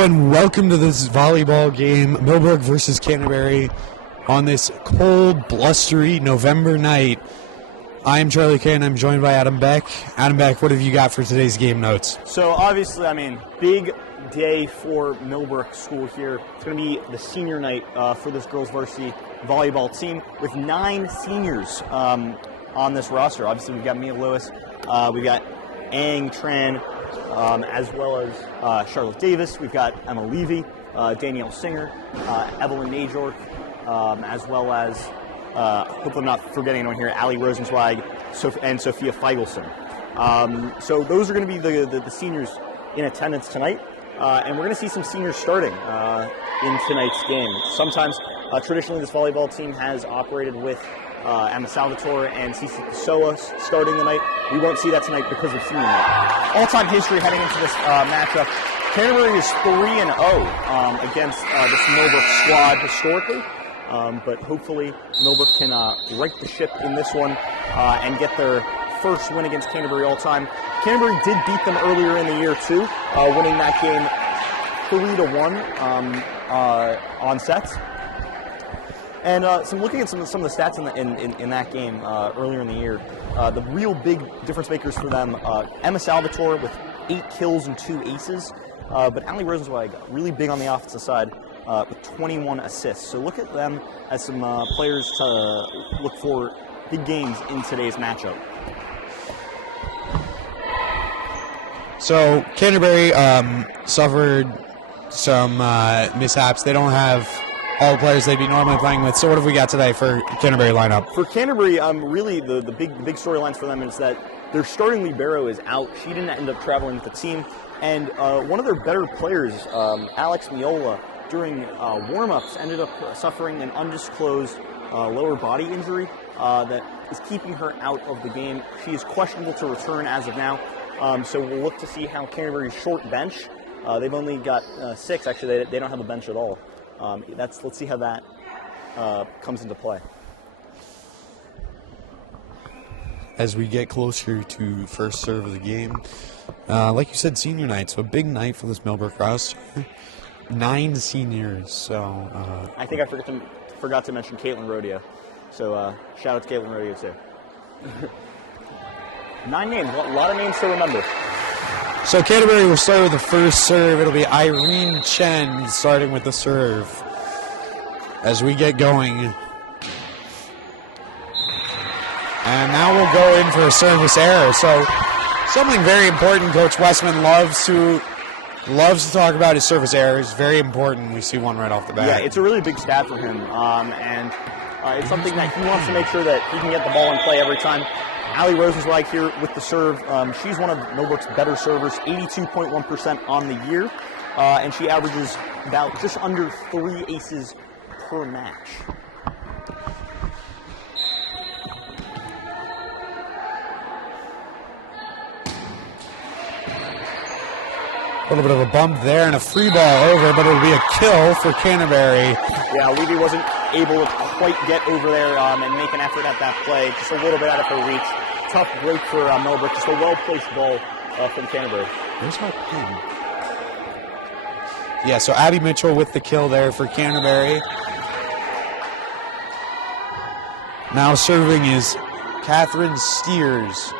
Hello and welcome to this volleyball game, Millbrook versus Canterbury, on this cold, blustery November night. I'm Charlie Kay and I'm joined by Adam Beck. Adam Beck, what have you got for today's game notes? So obviously, big day for Millbrook School here. It's going to be the senior night for this girls varsity volleyball team with 9 seniors on this roster. Obviously, we've got Mia Lewis, we've got Ang Tran, as well as Charlotte Davis. We've got Emma Levy, Danielle Singer, Evelyn Najork, as well as, hopefully I'm not forgetting anyone here, Ali Rosenzweig and Sophia Feigelson. So those are going to be the seniors in attendance tonight. And we're going to see some seniors starting in tonight's game. Sometimes, traditionally, this volleyball team has operated with Emma Salvatore and Cici Pessoa starting the night. We won't see that tonight because of senior night. All-time history heading into this matchup. Canterbury is 3-0 against this Millbrook squad historically. But hopefully Millbrook can right the ship in this one and get their first win against Canterbury all-time. Canterbury did beat them earlier in the year too, winning that game 3-1 on sets. And looking at some of the stats in that game earlier in the year, the real big difference makers for them, Emma Salvatore with 8 kills and 2 aces, but Ali Rosenzweig really big on the offensive side with 21 assists. So look at them as some players to look for big games in today's matchup. So Canterbury suffered some mishaps. They don't have all the players they'd be normally playing with. So what have we got today for Canterbury lineup? For Canterbury, really the big storylines for them is that their starting libero is out. She didn't end up traveling with the team. And one of their better players, Alex Miola, during warm-ups ended up suffering an undisclosed lower body injury that is keeping her out of the game. She is questionable to return as of now. So we'll look to see how Canterbury's short bench. They've only got 6. Actually, they don't have a bench at all. Let's see how that comes into play. As we get closer to first serve of the game, like you said, senior night. So a big night for this Millbrook roster. 9 seniors. So I think I forgot to mention Caitlin Rodeo. So shout out to Caitlin Rodeo too. 9 names, a lot of names to remember. So Canterbury will start with the first serve. It'll be Irene Chen starting with the serve as we get going. And now we'll go in for a service error. So something very important Coach Westman loves to talk about is service errors. Very important. We see one right off the bat. Yeah, it's a really big stat for him. And it's something that he wants to make sure that he can get the ball in play every time. Ali Rosenzweig here with the serve. She's one of Millbrook's better servers, 82.1% on the year, and she averages about just under 3 aces per match. A little bit of a bump there and a free ball over, but it'll be a kill for Canterbury. Yeah, Levy wasn't able to quite get over there and make an effort at that play. Just a little bit out of her reach. Tough break for Millbrook. Just a well-placed ball from Canterbury. There's my pin. Yeah, so Abby Mitchell with the kill there for Canterbury. Now serving is Catherine Steers.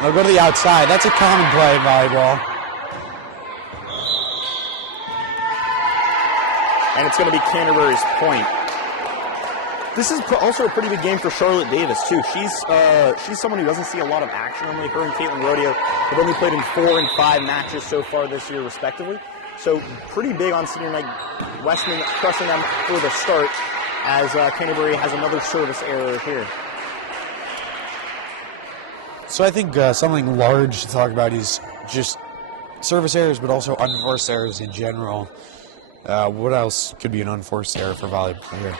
They'll go to the outside. That's a common play in volleyball. And it's going to be Canterbury's point. This is also a pretty big game for Charlotte Davis, too. She's someone who doesn't see a lot of action. Normally, her and Caitlin Rodeo have only played in 4 and 5 matches so far this year, respectively. So pretty big on senior night. Westman pressing them for the start as Canterbury has another service error here. So I think something large to talk about is just service errors, but also unforced errors in general. What else could be an unforced error for volleyball here?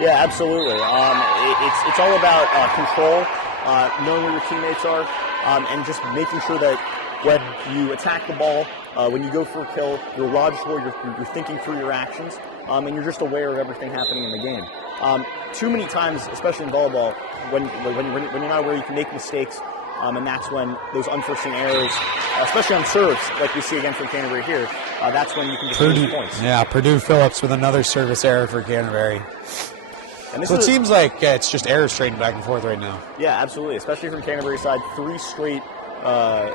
Yeah, absolutely. It's all about control, knowing where your teammates are, and just making sure that when you attack the ball, when you go for a kill, you're logical, you're thinking through your actions, and you're just aware of everything happening in the game. Too many times, especially in volleyball, when you're not aware, you can make mistakes, and that's when those unforeseen errors, especially on serves, like we see again from Canterbury here, that's when you can just lose points. Yeah, Purdue Phillips with another service error for Canterbury. So it seems like it's just errors trading back and forth right now. Yeah, absolutely, especially from Canterbury's side. 3 straight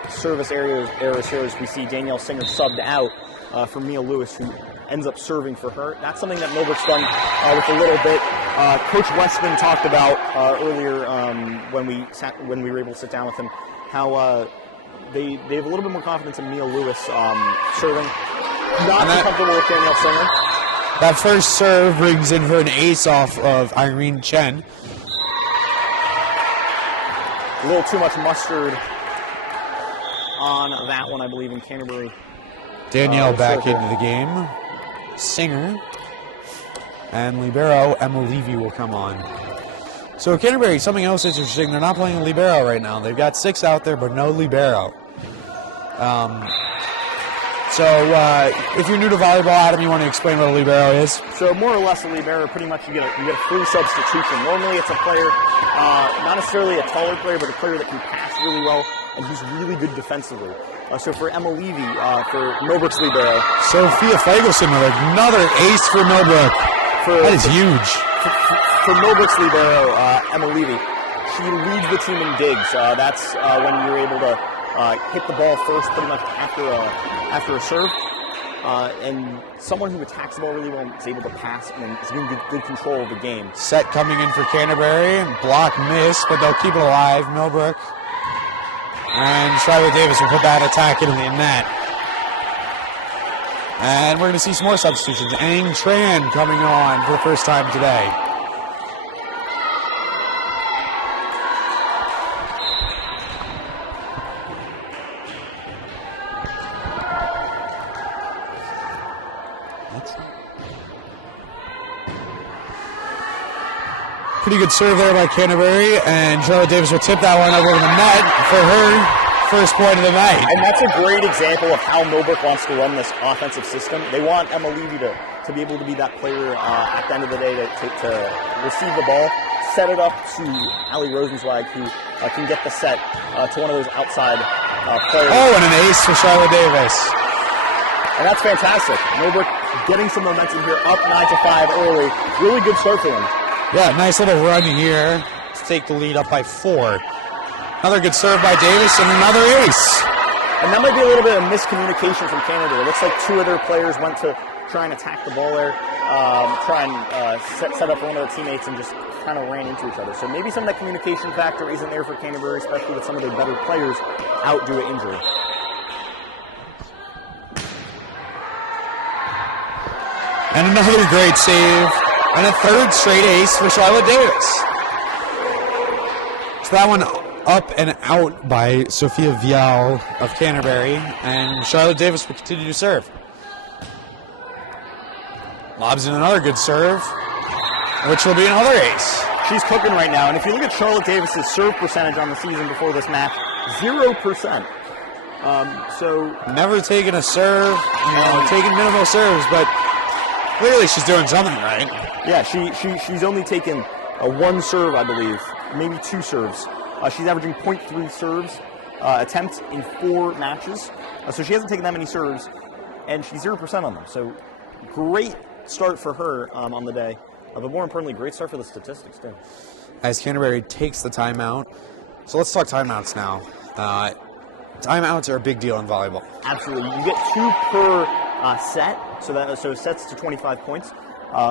service errors here as we see Danielle Singer subbed out for Mia Lewis, who ends up serving for her. That's something that Millbrook's done with a little bit. Coach Westman talked about earlier when we were able to sit down with him, how they have a little bit more confidence in Mia Lewis serving. Not too comfortable with Danielle Singer. That first serve brings in for an ace off of Irene Chen. A little too much mustard on that one, I believe, in Canterbury. Danielle back into the game. Singer and libero Emma Levy will come on. So Canterbury, something else interesting, they're not playing a libero right now. They've got 6 out there, but no libero. So if you're new to volleyball, Adam, you want to explain what a libero is? So more or less a libero, pretty much you get a free substitution. Normally it's a player, not necessarily a taller player, but a player that can pass really well and who's really good defensively. So for Emma Levy, for Millbrook's libero. Sophia Fagelson with another ace for Millbrook. That is huge. For Millbrook's libero, Emma Levy, she leads the team in digs. That's when you're able to hit the ball first, pretty much after a serve. And someone who attacks the ball really well is able to pass and is in good control of the game. Set coming in for Canterbury. Block miss, but they'll keep it alive. Millbrook. And Charlotte Davis will put that attack into the net. And we're going to see some more substitutions. Ang Tran coming on for the first time today. Pretty good serve there by Canterbury, and Charlotte Davis will tip that one over the net for her first point of the night. And that's a great example of how Millbrook wants to run this offensive system. They want Emma Levy to be able to be that player at the end of the day to receive the ball, set it up to Allie Rosenzweig, who can get the set to one of those outside players. Oh, and an ace for Charlotte Davis. And that's fantastic. Millbrook getting some momentum here, up 9-5 early. Really good start for them. Yeah, nice little run here to take the lead up by 4. Another good serve by Davis and another ace. And that might be a little bit of miscommunication from Canada. It looks like 2 of their players went to try and attack the ball there, try and set up for one of their teammates and just kind of ran into each other. So maybe some of that communication factor isn't there for Canterbury, especially with some of their better players out due to injury. And another great save. And a third straight ace for Charlotte Davis. So that one up and out by Sophia Vial of Canterbury. And Charlotte Davis will continue to serve. Lobs in another good serve, which will be another ace. She's cooking right now. And if you look at Charlotte Davis's serve percentage on the season before this match, 0%. So never taken a serve, taking minimal serves, but clearly she's doing something right. Yeah, she's only taken 1 serve, I believe, maybe 2 serves. She's averaging 0.3 serves attempts in 4 matches. So she hasn't taken that many serves, and she's 0% on them. So great start for her on the day. But more importantly, great start for the statistics, too. As Canterbury takes the timeout. So let's talk timeouts now. Timeouts are a big deal in volleyball. Absolutely. You get 2 per set, so sets to 25 points.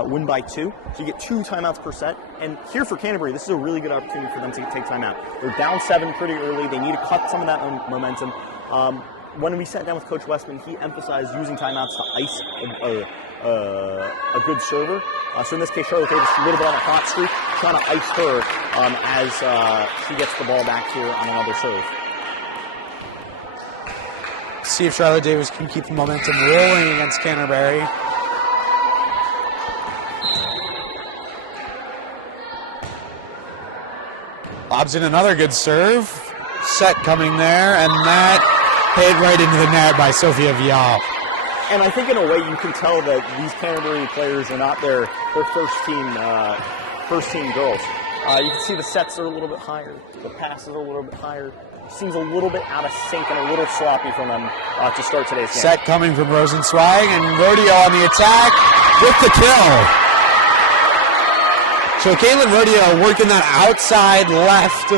Win by 2. So you get 2 timeouts per set. And here for Canterbury, this is a really good opportunity for them to take timeout. They're down 7 pretty early. They need to cut some of that momentum. When we sat down with Coach Westman, he emphasized using timeouts to ice a good server. So in this case, Charlotte Davis a little bit on a hot streak, trying to ice her as she gets the ball back here on another serve. See if Charlotte Davis can keep the momentum rolling against Canterbury. Lobs in another good serve. Set coming there, and that hit right into the net by Sophia Vial. And I think in a way you can tell that these Canterbury players are not their first team girls. You can see the sets are a little bit higher, the passes are a little bit higher. Seems a little bit out of sync and a little sloppy from them to start today's game. Set coming from Rosenzweig, and Rodeo on the attack with the kill. So Caitlin Rodeo working that outside left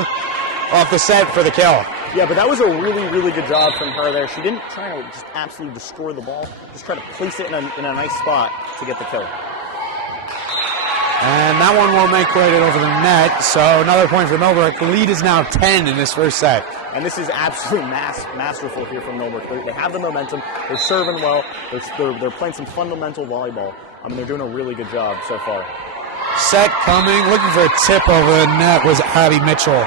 off the set for the kill. Yeah, but that was a really, really good job from her there. She didn't try to just absolutely destroy the ball, just try to place it in a nice spot to get the kill. And that one will make right over the net, so another point for Millbrook. The lead is now 10 in this first set. And this is absolutely masterful here from Millbrook. They have the momentum, they're serving well, they're playing some fundamental volleyball. I mean, they're doing a really good job so far. Set coming, looking for a tip over the net was Abby Mitchell.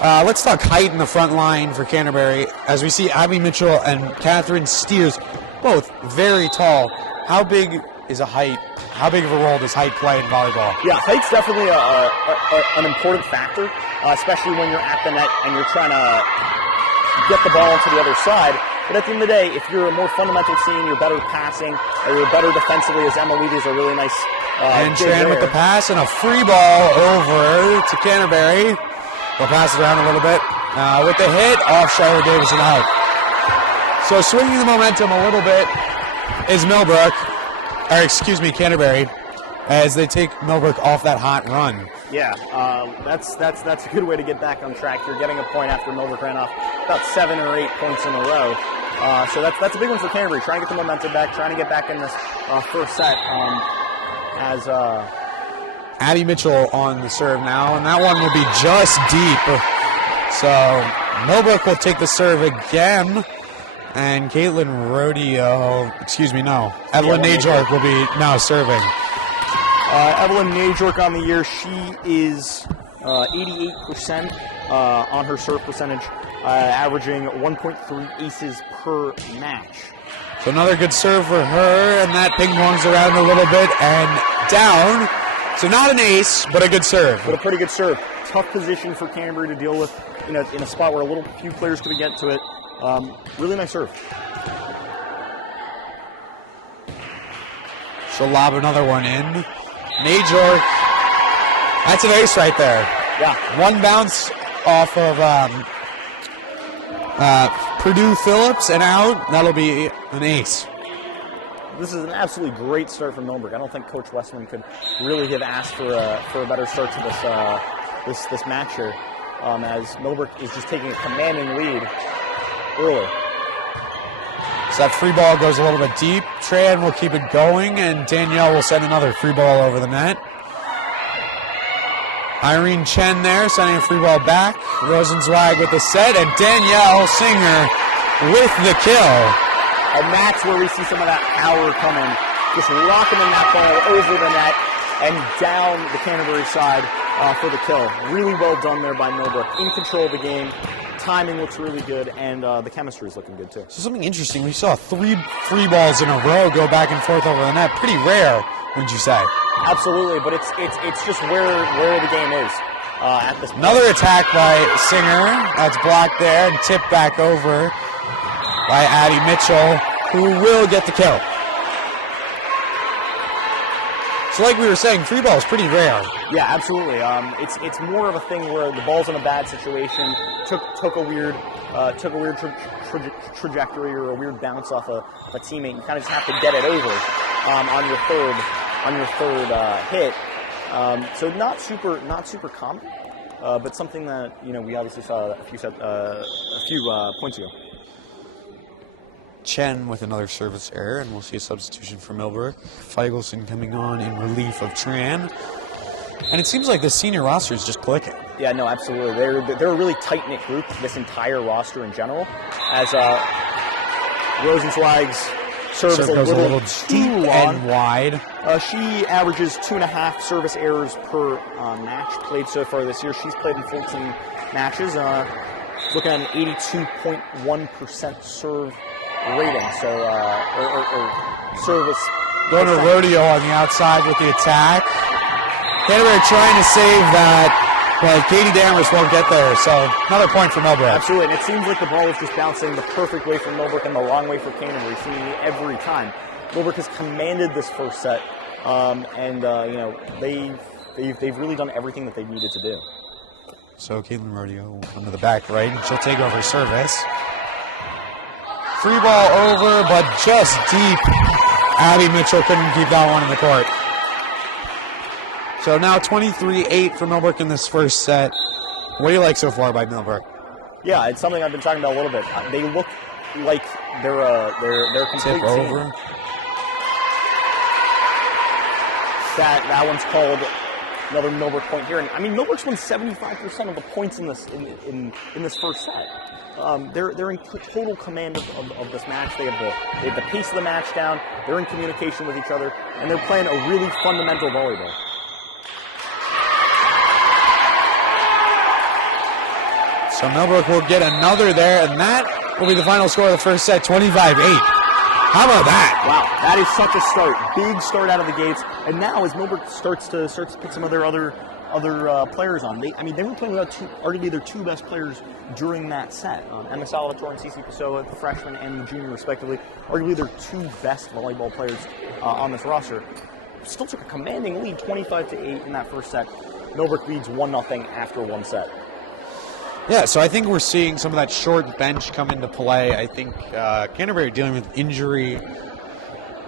Let's talk height in the front line for Canterbury. As we see Abby Mitchell and Catherine Steers, both very tall. How big is how big of a role does height play in volleyball? Yeah, height's definitely an important factor, especially when you're at the net and you're trying to get the ball into the other side. But at the end of the day, if you're a more fundamental team, you're better passing, or you're better defensively, as Emma Levy is a really nice and Tran with the pass and a free ball over to Canterbury. We'll pass it around a little bit. With the hit, off Charlotte Davison out. So swinging the momentum a little bit is Canterbury, as they take Millbrook off that hot run. Yeah, that's a good way to get back on track. You're getting a point after Millbrook ran off about 7 or 8 points in a row. So that's a big one for Canterbury, trying to get the momentum back, trying to get back in this first set as Abby Mitchell on the serve now, and that one will be just deep. So Millbrook will take the serve again. And Caitlin Rodeo, Evelyn Najork will be now serving. Evelyn Najork on the year, she is 88% on her serve percentage, averaging 1.3 aces per match. So another good serve for her, and that ping-pongs around a little bit and down. So not an ace, but a good serve. But a pretty good serve. Tough position for Canterbury to deal with in a spot where a few players could get to it. Really nice serve. She'll lob another one in. Najork, that's an ace right there. Yeah. One bounce off of Purdue Phillips and out. That'll be an ace. This is an absolutely great start from Millbrook. I don't think Coach Westman could really have asked for a better start to this match here, as Millbrook is just taking a commanding lead early. So that free ball goes a little bit deep. Tran will keep it going, and Danielle will send another free ball over the net. Irene Chen there, sending a free ball back. Rosenzweig with the set, and Danielle Singer with the kill. And that's where we see some of that power coming. Just locking in that ball over the net and down the Canterbury side for the kill. Really well done there by Millbrook. In control of the game. Timing looks really good, and the chemistry is looking good too. So something interesting, we saw 3 free balls in a row go back and forth over the net. Pretty rare, wouldn't you say? Absolutely, but it's just where the game is at this point. Another attack by Singer. That's blocked there and tipped back over by Addie Mitchell, who will get the kill. So like we were saying, free ball is pretty rare. Yeah, absolutely. It's more of a thing where the ball's in a bad situation, took a weird trajectory or a weird bounce off a teammate. You kind of just have to get it over on your third hit. So not super common, but something that we obviously saw a few points ago. Chen with another service error, and we'll see a substitution for Millbrook. Feigelson coming on in relief of Tran. And it seems like the senior roster is just clicking. Yeah, no, absolutely. They're a really tight-knit group, this entire roster in general. As Rosenzweig's serve is a little deep and wide. She averages 2.5 service errors per match played so far this year. She's played in 14 matches. Looking at an 82.1% serve rating, so or service. Going to Rodeo on the outside with the attack. Canterbury trying to save that But Katie Dammers won't get there, so another point for Millbrook. Absolutely, and it seems like the ball is just bouncing the perfect way for Millbrook and the wrong way for Canterbury, seemingly every time. Millbrook has commanded this first set, they've really done everything that they needed to do. So Caitlin Rodeo under the back right, and she'll take over service. Free ball over, but just deep. Abby Mitchell couldn't keep that one in the court. So now 23-8 for Millbrook in this first set. What do you like so far by Millbrook? Yeah, it's something I've been talking about a little bit. They look like they're a complete Tip over. team. That one's called another Millbrook point here. And I mean, Millbrook's won 75% of the points in this first set. They're in total command of this match. They have the pace of the match down. They're in communication with each other, and they're playing a really fundamental volleyball. So Millbrook will get another there, and that will be the final score of the first set, 25-8. How about that? Wow, that is such a start. Big start out of the gates. And now as Millbrook starts to pick some of their other players on, they were playing without arguably their two best players during that set. Emma Salvatore and Cece Pessoa, the freshman and the junior respectively, arguably their two best volleyball players on this roster. Still took a commanding lead, 25-8 in that first set. Millbrook leads 1-0 after one set. Yeah, so I think we're seeing some of that short bench come into play. I think Canterbury dealing with injury,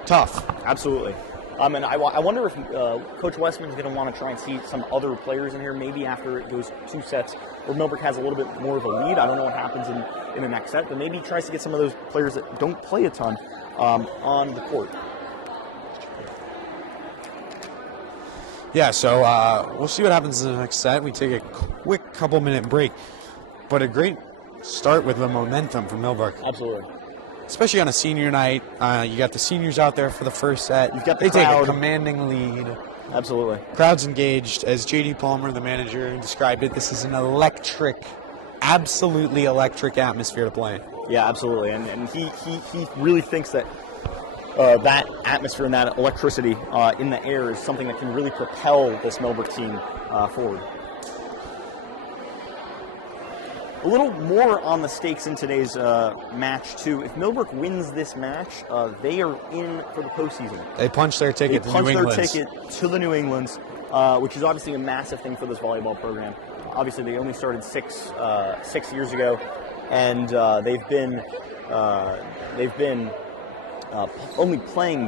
tough. Absolutely. And I wonder if Coach Westman's going to want to try and see some other players in here, maybe after those two sets where Millbrook has a little bit more of a lead. I don't know what happens in the next set, but maybe he tries to get some of those players that don't play a ton on the court. Yeah, so we'll see what happens in the next set. We take a quick couple-minute break. But a great start with the momentum from Millbrook. Absolutely. Especially on a senior night. You got the seniors out there for the first set. You've got the crowd. They take a commanding lead. Absolutely. Crowd's engaged. As J.D. Palmer, the manager, described it, this is an absolutely electric atmosphere to play in. Yeah, absolutely. And he really thinks that that atmosphere and that electricity in the air is something that can really propel this Millbrook team forward. A little more on the stakes in today's match, too. If Millbrook wins this match, they are in for the postseason. They punch their ticket to New England. They punch their ticket to the New Englands, which is obviously a massive thing for this volleyball program. Obviously, they only started six years ago, and they've been only playing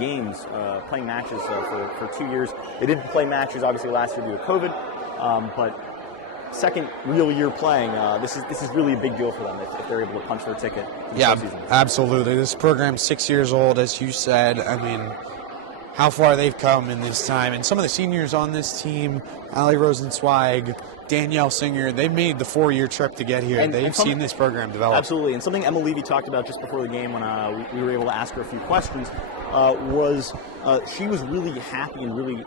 playing matches for 2 years. They didn't play matches, obviously, last year due to COVID, but second real year playing, this is really a big deal for them if they're able to punch their ticket. Yeah, absolutely. This program's 6 years old, as you said. I mean, how far they've come in this time. And some of the seniors on this team, Allie Rosenzweig, Danielle Singer, they made the 4-year trip to get here. They've seen this program develop. Absolutely. And something Emma Levy talked about just before the game when we were able to ask her a few questions was she was really happy and really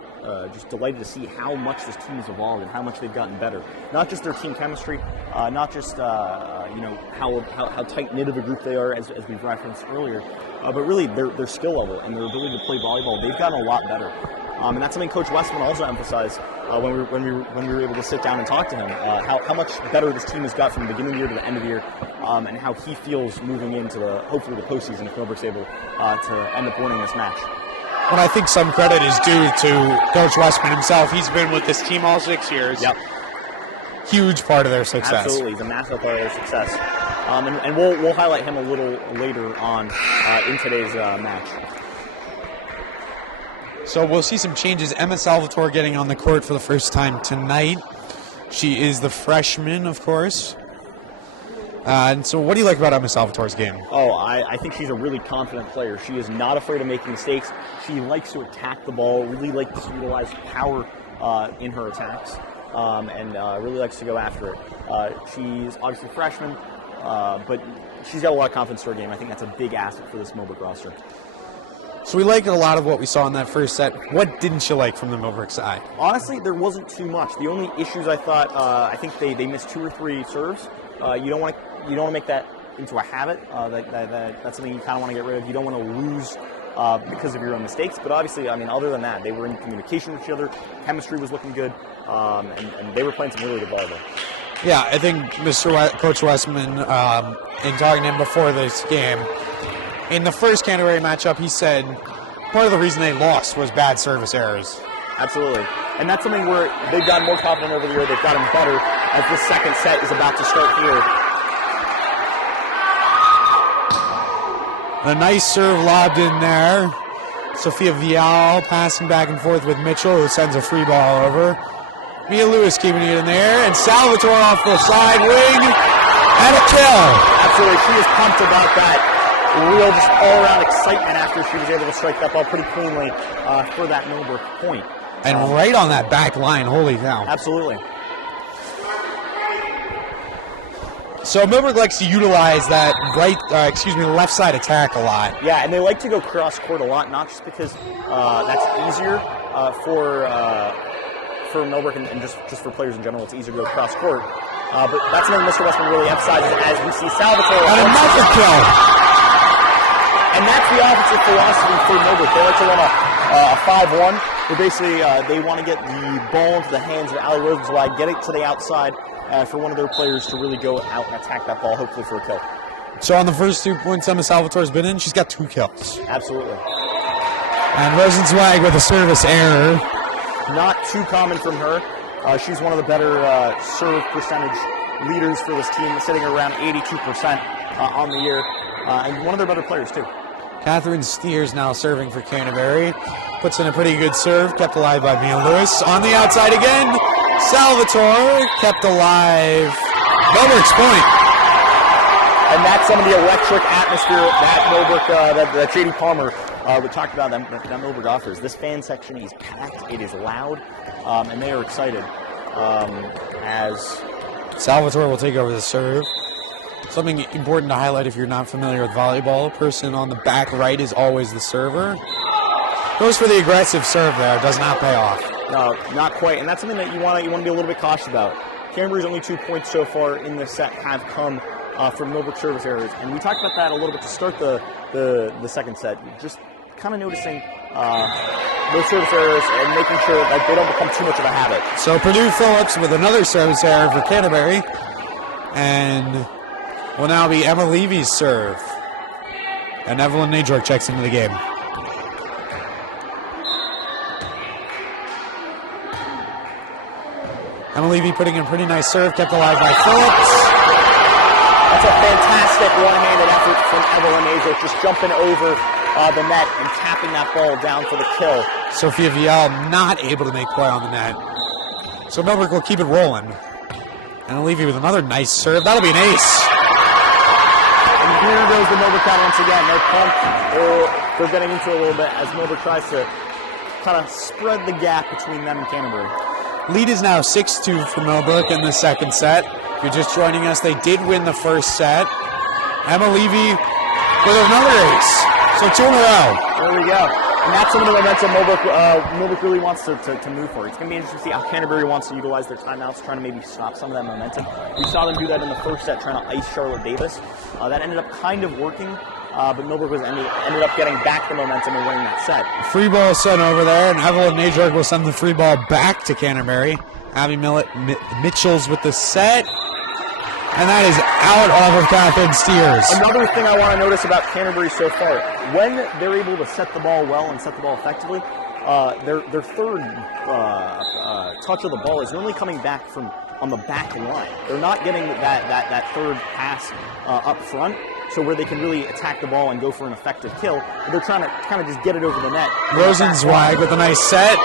just delighted to see how much this team has evolved and how much they've gotten better. Not just their team chemistry, not just how tight-knit of a group they are, as we've referenced earlier, but really their skill level and their ability to play volleyball. They've gotten a lot better. And that's something Coach Westman also emphasized when we were able to sit down and talk to him, how much better this team has got from the beginning of the year to the end of the year, and how he feels moving into hopefully the postseason if Millbrook's able to end up winning this match. Well, I think some credit is due to Coach Westman himself. He's been with this team all 6 years. Yep. Huge part of their success. Absolutely, he's a massive part of their success. And we'll highlight him a little later on in today's match. So we'll see some changes. Emma Salvatore getting on the court for the first time tonight. She is the freshman, of course. And so what do you like about Emma Salvatore's game? Oh, I think she's a really confident player. She is not afraid of making mistakes. She likes to attack the ball, really likes to utilize power in her attacks, and really likes to go after it. She's obviously a freshman, but she's got a lot of confidence to her game. I think that's a big asset for this Millbrook roster. So we liked a lot of what we saw in that first set. What didn't you like from the Millbrook side? Honestly, there wasn't too much. The only issues I thought, I think they missed 2 or 3 serves. You don't want to make that into a habit. That's something you kind of want to get rid of. You don't want to lose because of your own mistakes. But obviously, I mean, other than that, they were in communication with each other. Chemistry was looking good, and they were playing some really good volleyball. Yeah, I think Coach Westman, in talking to him before this game, in the first Canterbury matchup, he said part of the reason they lost was bad service errors. Absolutely. And that's something where they've gotten more confident over the year. They've gotten better as this second set is about to start here. A nice serve lobbed in there. Sophia Vial passing back and forth with Mitchell, who sends a free ball over. Mia Lewis keeping it in there, and Salvatore off the side wing, and a kill. Absolutely. She is pumped about that. Real just all-around excitement after she was able to strike that ball pretty cleanly for that Millbrook point. And right on that back line, holy cow. Absolutely. So Millbrook likes to utilize that left side attack a lot. Yeah, and they like to go cross court a lot, not just because that's easier for Millbrook and just for players in general. It's easier to go cross court. But that's something Mr. Westman really emphasizes as we see Salvatore. And another kill. And that's the offensive philosophy for Millbrook. They like to run a 5-1. They basically they want to get the ball into the hands of Ali Rosenzweig, get it to the outside for one of their players to really go out and attack that ball, hopefully for a kill. So on the first 2 points Emma Salvatore's been in, she's got 2 kills. Absolutely. And Rosenzweig with a service error. Not too common from her. She's one of the better serve percentage leaders for this team, sitting around 82% on the year, and one of their better players too. Catherine Steers now serving for Canterbury. Puts in a pretty good serve, kept alive by Mia Lewis. On the outside again, Salvatore kept alive. Millbrook's point. And that's some of the electric atmosphere that Millbrook, that J.D. Palmer, we talked about that Millbrook offers. This fan section is packed, it is loud, and they are excited as Salvatore will take over the serve. Something important to highlight if you're not familiar with volleyball, a person on the back right is always the server. Goes for the aggressive serve there, does not pay off. No, not quite, and that's something that you want to be a little bit cautious about. Canterbury's only 2 points so far in this set have come from Millbrook service errors, and we talked about that a little bit to start the second set. Just kind of noticing those service errors and making sure that they don't become too much of a habit. So Purdue Phillips with another service error for Canterbury, and will now be Emma Levy's serve. And Evelyn Nadrok checks into the game. Emma Levy putting in a pretty nice serve, kept alive by Phillips. That's a fantastic one-handed effort from Evelyn Nadrok, just jumping over the net and tapping that ball down for the kill. Sophia Vial not able to make play on the net. So Millbrook will keep it rolling. And Levy with another nice serve. That'll be an ace. And here goes the Millbrook count once again. They're pumped. They're getting into it a little bit as Millbrook tries to kind of spread the gap between them and Canterbury. Lead is now 6-2 for Millbrook in the second set. If you're just joining us, they did win the first set. Emma Levy with another ace. So 2 in a row. There we go. And that's some of the momentum Millbrook really wants to move for. It's going to be interesting to see how Canterbury wants to utilize their timeouts, trying to maybe stop some of that momentum. We saw them do that in the first set, trying to ice Charlotte Davis. That ended up kind of working, but Millbrook ended up getting back the momentum and winning that set. Free ball sent over there, and Evelyn Nadrok will send the free ball back to Canterbury. Abby Mitchell's with the set. And that is out off of Catherine Steers. Another thing I want to notice about Canterbury so far, when they're able to set the ball well and set the ball effectively, their third touch of the ball is normally coming back from on the back line. They're not getting that third pass up front, so where they can really attack the ball and go for an effective kill. But they're trying to kind of just get it over the net. Rosenzweig with a nice set.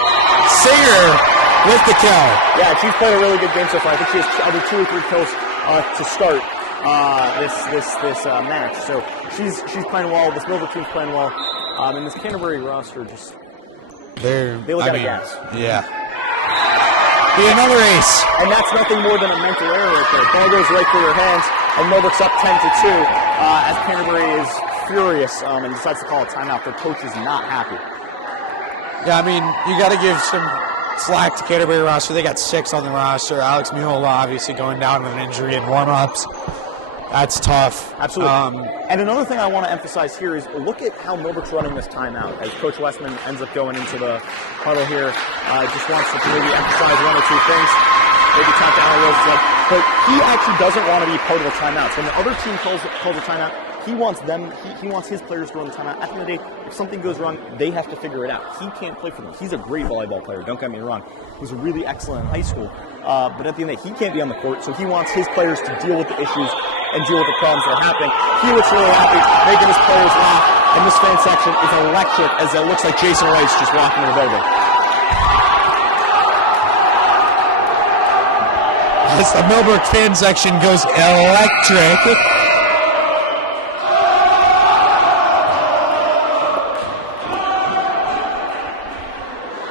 Singer with the kill. Yeah, she's played a really good game so far. I think she has either 2 or 3 kills to start this match. So she's playing well. This Millbrook team's playing well. And this Canterbury roster just they look at a gas. Yeah. Be another ace. And that's nothing more than a mental error right there. Ball goes right through her hands, and Millbrook's up 10-2 as Canterbury is furious and decides to call a timeout. Their coach is not happy. Yeah, I mean, you got to give some slack to Canterbury roster. They got 6 on the roster. Alex Miola obviously going down with an injury in warm-ups. That's tough. Absolutely. And another thing I want to emphasize here is look at how Millbrook's running this timeout. As Coach Westman ends up going into the huddle here, just wants to maybe emphasize one or two things. Maybe tap down a little bit. But he actually doesn't want to be part of the timeouts. When the other team calls a timeout, he wants them. He wants his players to run the timeout. At the end of the day, if something goes wrong, they have to figure it out. He can't play for them. He's a great volleyball player. Don't get me wrong. He was really excellent in high school. But at the end of the day, he can't be on the court. So he wants his players to deal with the issues and deal with the problems that are happening. He looks really happy, making his players laugh. And this fan section is electric, as it looks like Jason Rice just walking in the building. As the Millbrook fan section goes electric.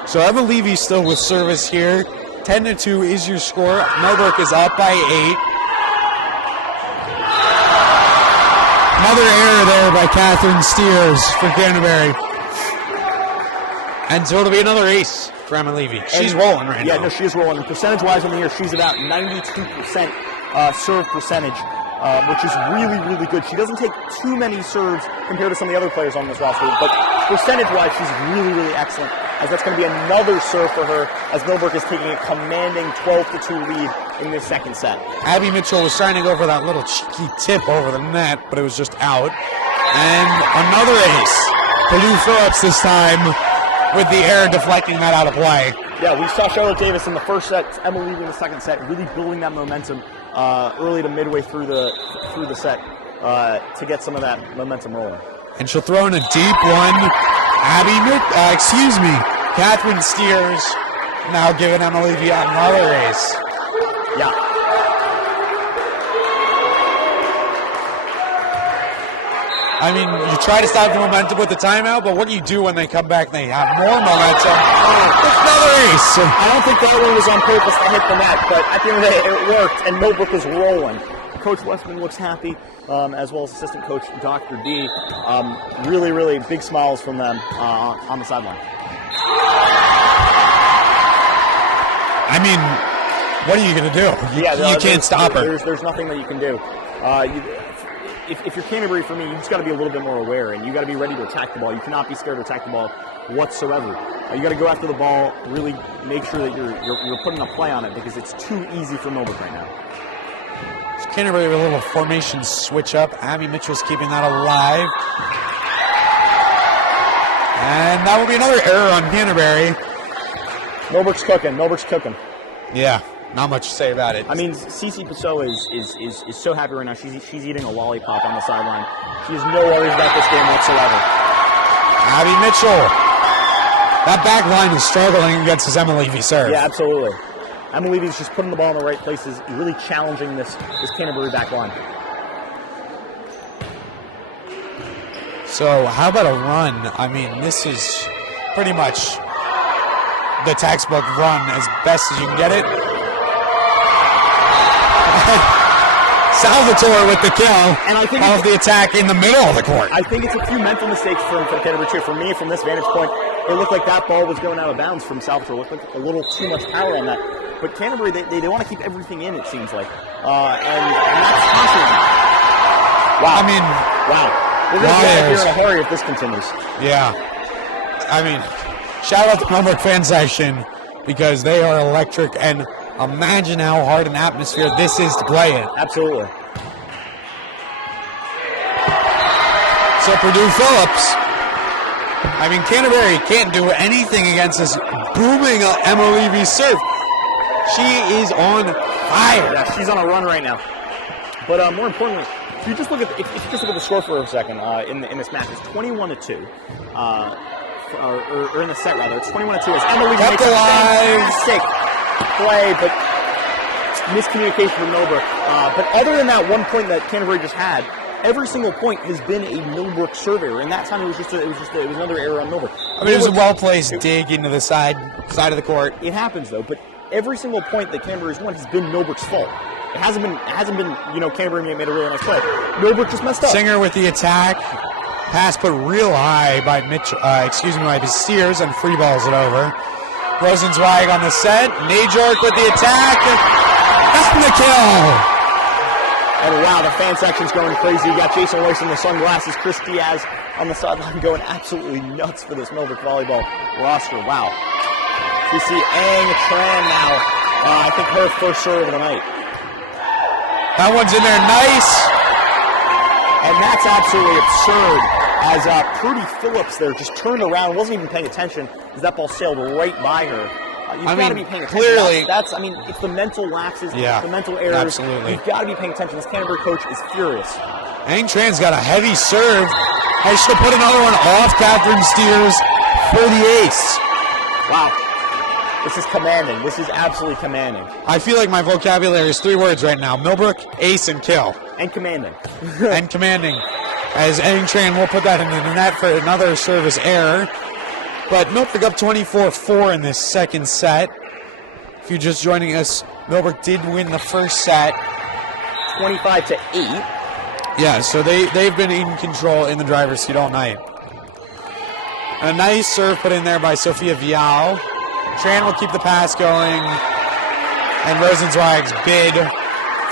So Emma Levy's still with service here. 10-2 is your score. Millbrook is up by 8. Another error there by Catherine Steers for Canterbury. And so it'll be another ace for Emma Levy. She's rolling right now. Yeah, no, she is rolling. Percentage-wise on the year, she's about 92% serve percentage, which is really, really good. She doesn't take too many serves compared to some of the other players on this roster, but percentage-wise, she's really, really excellent, as that's going to be another serve for her, as Millbrook is taking a commanding 12-2 lead in this second set. Abby Mitchell was trying to go for that little cheeky tip over the net, but it was just out. And another ace. Purdue Phillips this time with the error deflecting that out of play. Yeah, we saw Charlotte Davis in the first set, Emma Levy in the second set, really building that momentum early to midway through the set to get some of that momentum rolling. And she'll throw in a deep one. Catherine Steers now giving Emma Levy another ace. Yeah. I mean, you try to stop the momentum with the timeout, but what do you do when they come back and they have more momentum? It's another ace. I don't think that one was on purpose to hit the net, but at the end of the day, it worked, and Millbrook was rolling. Coach Westman looks happy, as well as assistant coach Dr. D. Really, really big smiles from them on the sideline. I mean, what are you going to do? You can't stop her. There's nothing that you can do. If you're Canterbury, for me, you just got to be a little bit more aware, and you got to be ready to attack the ball. You cannot be scared to attack the ball whatsoever. You got to go after the ball, really make sure that you're putting a play on it, because it's too easy for Millbrook right now. So Canterbury with a little formation switch up. Abby Mitchell's keeping that alive. And that will be another error on Canterbury. Millbrook's cooking. Yeah, not much to say about it. I mean, Cece Passot is so happy right now. She's eating a lollipop on the sideline. She has no worries about this game whatsoever. Abby Mitchell. That back line is struggling against his Emma Levy serve. Yeah, absolutely. Emma Levy's just putting the ball in the right places, really challenging this Canterbury back line. So how about a run? I mean, this is pretty much the textbook run as best as you can get it. Salvatore with the kill, and I think of the attack in the middle of the court. I think it's a few mental mistakes from Canterbury too. For me, from this vantage point, it looked like that ball was going out of bounds from Salvatore. It looked like a little too much power on that. But Canterbury, they want to keep everything in, it seems like. And that's costing them. Wow. I mean, wow. We're going to get out here in a hurry if this continues. Yeah. I mean, shout out to Millbrook fan section, because they are electric, and imagine how hard an atmosphere this is to play in. Absolutely. So Purdue Phillips. I mean, Canterbury can't do anything against this booming Emma Levy serve. She is on fire. Yeah, she's on a run right now. But more importantly, if you just look at the score for a second in this match, it's 21-2. Or in the set rather, it's 21-2 as Emma Levy makes a fantastic play, but miscommunication from Millbrook. But other than that one point that Canterbury just had, every single point has been a Millbrook serve error, and that time it was another error on Millbrook. I mean, it was a well-placed dig into the side of the court. It happens though, but every single point that Canterbury's won has been Millbrook's fault. It hasn't been Canterbury made a really nice play. Millbrook just messed up. Singer with the attack. Pass put real high by by Steers, and free balls it over. Rosenzweig on the set. Najork with the attack. And the kill. And wow, the fan section's going crazy. You got Jason Royce in the sunglasses, Chris Diaz on the sideline going absolutely nuts for this Millbrook volleyball roster. Wow. We see Ang Tran now. I think her first serve of the night. That one's in there, nice. And that's absolutely absurd. As Prudy Phillips there just turned around, wasn't even paying attention as that ball sailed right by her. You've got to be paying attention. Clearly, it's the mental lapses, the mental errors. Absolutely. You've got to be paying attention. This Canterbury coach is furious. Ang Tran's got a heavy serve. And she'll put another one off Catherine Steers for the ace. Wow. This is commanding. This is absolutely commanding. I feel like my vocabulary is 3 words right now. Millbrook, ace, and kill. And commanding. And commanding. As Ang Tran will put that into the net for another service error. But Millbrook up 24-4 in this second set. If you're just joining us, Millbrook did win the first set. 25-8. Yeah, so they've been in control in the driver's seat all night. A nice serve put in there by Sophia Vial. Tran will keep the pass going. And Rosenzweig's bid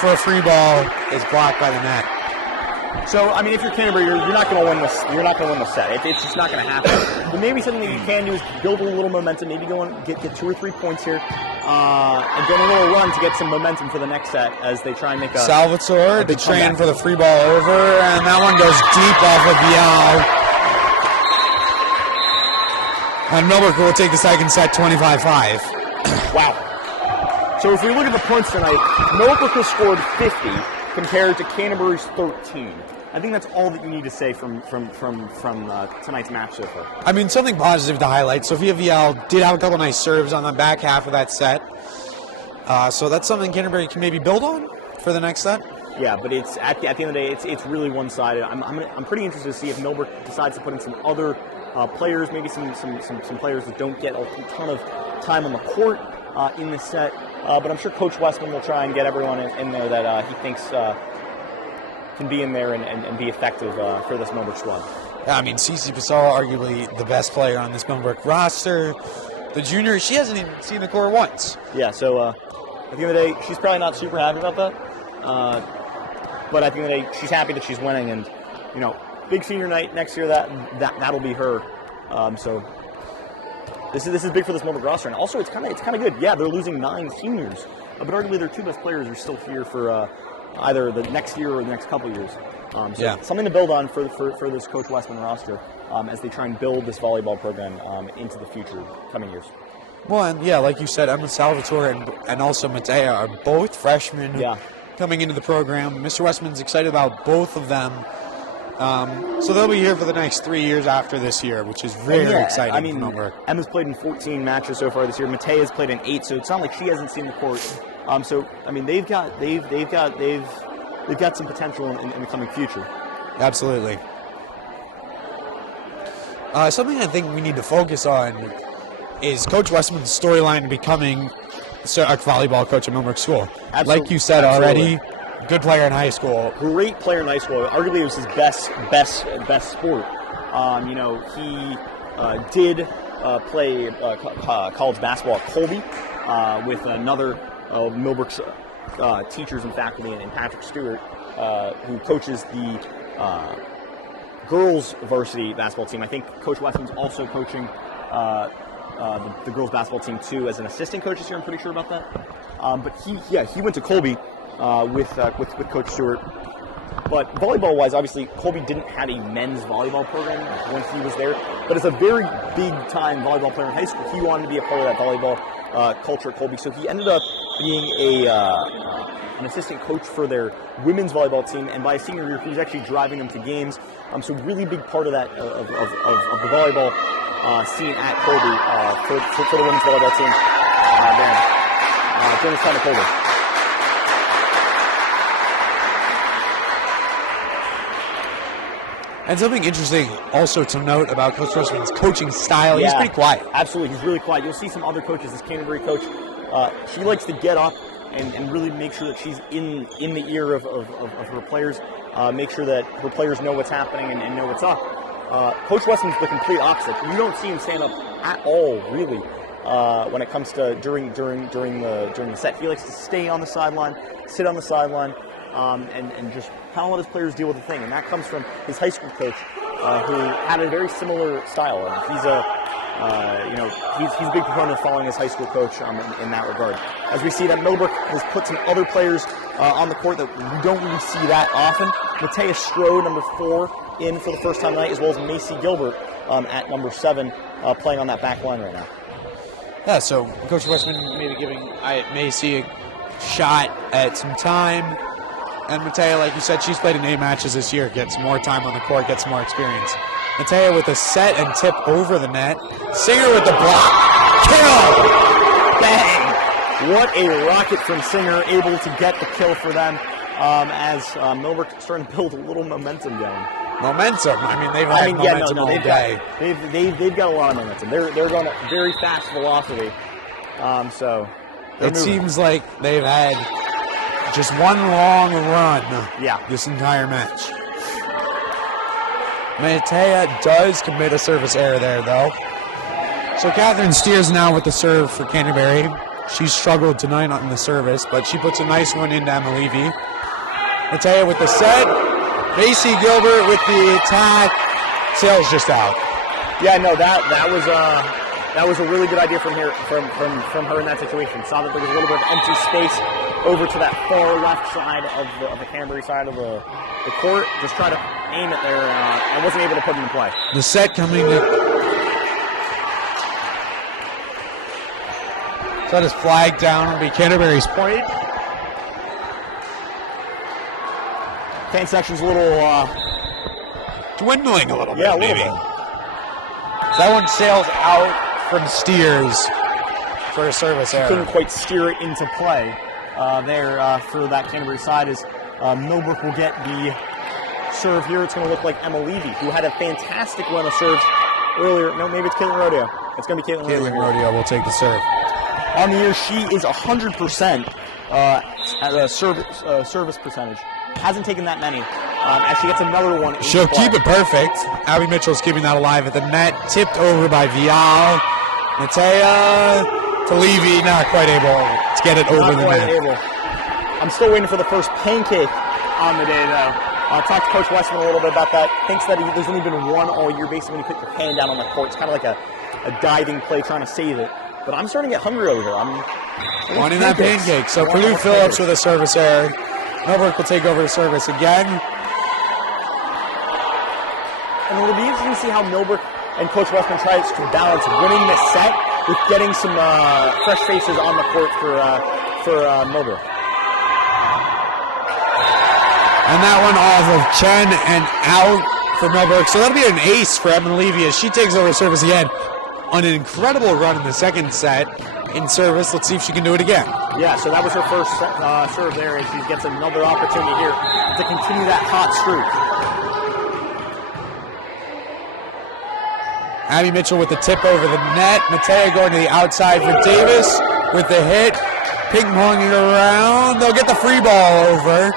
for a free ball is blocked by the net. So, I mean, if you're Canterbury, you're not going to win this. You're not going to win the set. It's just not going to happen. But maybe something that you can do is build a little momentum. Maybe go and get 2 or 3 points here, and go on a little run to get some momentum for the next set as they try and make a Salvatore to Tran for the free ball over, and that one goes deep off of Vial. And Millbrook will take the second set 25-5. Wow. So if we look at the points tonight, Millbrook has scored 50. Compared to Canterbury's 13. I think that's all that you need to say from tonight's match so far. I mean, something positive to highlight. Sophia Vial did have a couple nice serves on the back half of that set. So that's something Canterbury can maybe build on for the next set. Yeah, but it's at the end of the day, it's really one-sided. I'm pretty interested to see if Millbrook decides to put in some other players, maybe some players that don't get a ton of time on the court in this set. But I'm sure Coach Westman will try and get everyone in there that he thinks can be in there and be effective for this Millbrook squad. Yeah, I mean, Cece Pasala, arguably the best player on this Millbrook roster. The junior, she hasn't even seen the court once. Yeah, so at the end of the day, she's probably not super happy about that. But at the end of the day, she's happy that she's winning. And, you know, big senior night next year, that'll be her. So this is big for this Millbrook roster. And also, it's kind of good. Yeah, they're losing 9 seniors. But arguably, their 2 best players are still here for either the next year or the next couple years. Something to build on for this Coach Westman roster as they try and build this volleyball program into the future coming years. Well, and yeah, like you said, Emma Salvatore and also Matea are both freshmen coming into the program. Mr. Westman's excited about both of them. So they'll be here for the next 3 years after this year, which is very exciting. I mean, Emma's played in 14 matches so far this year. Matea's played in 8, so it's not like she hasn't seen the court. So I mean, they've got some potential in the coming future. Absolutely. Something I think we need to focus on is Coach Westman's storyline becoming a volleyball coach at Millbrook School. Absolutely. Like you said already, good player in high school. Great player in high school. Arguably, it was his best sport. He did play college basketball at Colby with another of Millbrook's teachers and faculty, and Patrick Stewart, who coaches the girls' varsity basketball team. I think Coach Westman's also coaching the girls' basketball team too as an assistant coach this year. I'm pretty sure about that. But he went to Colby with Coach Stewart. But volleyball-wise, obviously, Colby didn't have a men's volleyball program when he was there. But as a very big-time volleyball player in high school, he wanted to be a part of that volleyball culture at Colby. So he ended up being an assistant coach for their women's volleyball team. And by senior year, he was actually driving them to games. So really big part of that of the volleyball scene at Colby for the women's volleyball team during his time at Colby. And something interesting also to note about Coach Westman's coaching style, he's pretty quiet. Absolutely, he's really quiet. You'll see some other coaches, this Canterbury coach, she likes to get up and really make sure that she's in the ear of her players, make sure that her players know what's happening and know what's up. Coach Westman's the complete opposite. You don't see him stand up at all, really, when it comes to during the set. He likes to stay on the sideline, sit on the sideline, and just kind of let his players deal with the thing. And that comes from his high school coach, who had a very similar style. And he's a big proponent of following his high school coach in that regard. As we see that Millbrook has put some other players on the court that we don't really see that often. Matea Strode, number 4, in for the first time tonight, as well as Macy Gilbert at number 7, playing on that back line right now. Yeah, so Coach Westman maybe giving Macy a shot at some time. And Matea, like you said, she's played in 8 matches this year, gets more time on the court, gets more experience. Matea with a set and tip over the net. Singer with the block. Kill! Bang! What a rocket from Singer, able to get the kill for them as Millbrook starting to build a little momentum going. Momentum? I mean, they've had momentum all day. They've got a lot of momentum. They're going at very fast velocity. So it seems like they've had just one long run this entire match. Matea does commit a service error there, though. So Catherine Steers now with the serve for Canterbury. She struggled tonight on the service, but she puts a nice one into Emma Levy. Matea with the set. Macy Gilbert with the attack. Sales just out. Yeah, no, that was a really good idea from her in that situation. Saw that there was a little bit of empty space over to that far left side of the Canterbury side of the court. Just try to aim it there, and wasn't able to put it in play. The set coming to... Set is flagged down. It'll be Canterbury's point. Fan section's a little... dwindling a little bit, yeah, maybe. Bit. That one sails out from Steers for a service error. Couldn't quite steer it into play for that Canterbury side as Millbrook will get the serve here. It's going to look like Emma Levy, who had a fantastic run of serves earlier. No, maybe it's Caitlin Rodeo. It's going to be Caitlin Rodeo. Caitlin Rodeo will take the serve. On the year, she is 100% at a service percentage. Hasn't taken that many. As she gets another one. She'll keep it perfect. Abby Mitchell's keeping that alive at the net. Tipped over by Vial. Matea to Levy, not quite able to get it over the net. Able. I'm still waiting for the first pancake on the day, though. I talked to Coach Westman a little bit about that. Thinks that there's only been one all year, basically, when you put your hand down on the court. It's kind of like a diving play trying to save it. But I'm starting to get hungry over here. I'm wanting that pancake. So Purdue Phillips with a service error. Millbrook will take over the service again. And it'll be interesting to see how Millbrook and Coach Westman tries to balance winning this set with getting some fresh faces on the court for Millbrook. And that one off of Chen and out for Millbrook. So that'll be an ace for Emma Levy as she takes over service again. On an incredible run in the second set in service. Let's see if she can do it again. Yeah, so that was her first serve there, and she gets another opportunity here to continue that hot streak. Abby Mitchell with the tip over the net. Matea going to the outside for Davis with the hit. Ping-ponging around. They'll get the free ball over.